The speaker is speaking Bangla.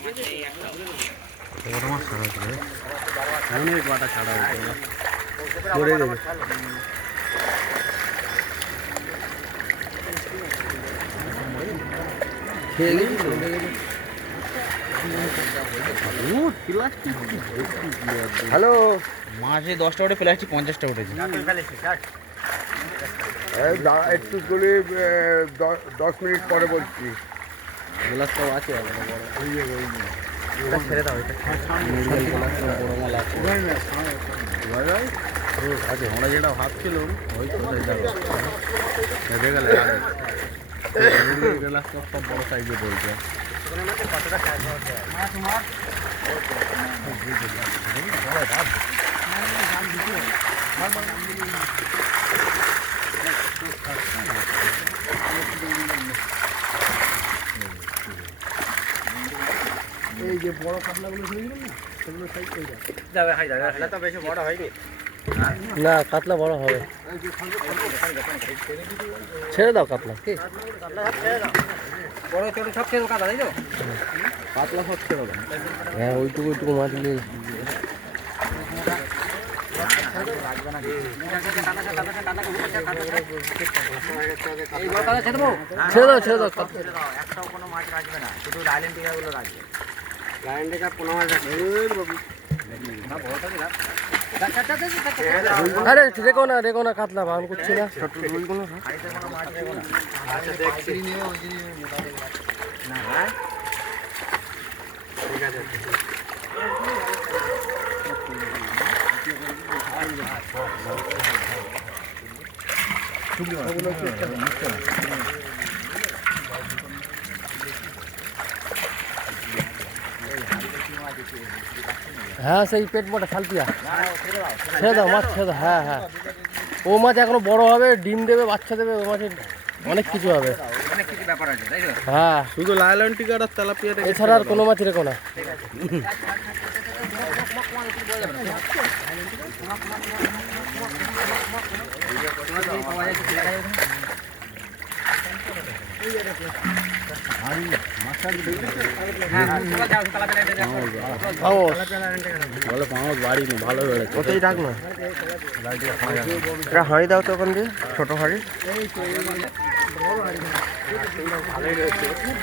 বড় মাছ ছাড়া হয়েছিল, অনেক বাটা ছাড়া হয়েছিল, পড়ে যাবে। হ্যালো, মাঝে 10টা উঠে প্লাস্টিক 50টা উঠেছে। একটু করে 10 মিনিট পরে বলছি। গ্লাসটাও আছে ছেড়ে দাও, এটা বড় মাল আছে। আছে, আমরা যেটা ভাবছিলাম ওই কোথায় যাবো দেখে গেলে গ্লাসটা সব বড় সাইজে রয়েছে। এই যে বড় কাতলাগুলো ছেড়ে দিলাম না, সেগুলো সাইজ করে যাবে। কাতলা তো বেশি বড় হয়নি না, কাতলা বড় হবে। ছেড়ে দাও কাতলা, কি বড় ছোট সব ছেড়ে কাতলা, তাই তো কাতলা সব ছেড়ে দাও। হ্যাঁ, ওইটুকু ওইটুকু মাছ নিয়ে ছেড়ে দাও, ছেড়ে দাও, একটাও কোনো মাছ রাখবে না, শুধু লাইলেন টিকাগুলো রাখবে। লাইন টিকা 15 মাছ রাখবে। আরে রেখো না কাতলা বান করছি না, ছোট রুইগুলো আচ্ছা দেখছি না। ঠিক আছে, হ্যাঁ সেই পেট মোটা সালপিয়া ছেড়ে দাও, মাছ ছেড়ে দাও। হ্যাঁ হ্যাঁ, ও মাছ এখনো বড় হবে, ডিম দেবে, বাচ্চা দেবে, ও মাছের অনেক কিছু হবে। হ্যাঁ, শুধু লাইলন টিকার আর তেলাপিয়া এছাড়া আর কোনো মাছ রেখো না। বলে পাঁচ বাড়ি নি ভালো বেড়েছে, ওটাই রাখ না, এটা হাঁড়ি দাও তো ওখান দিয়ে, ছোটো হাঁড়ি।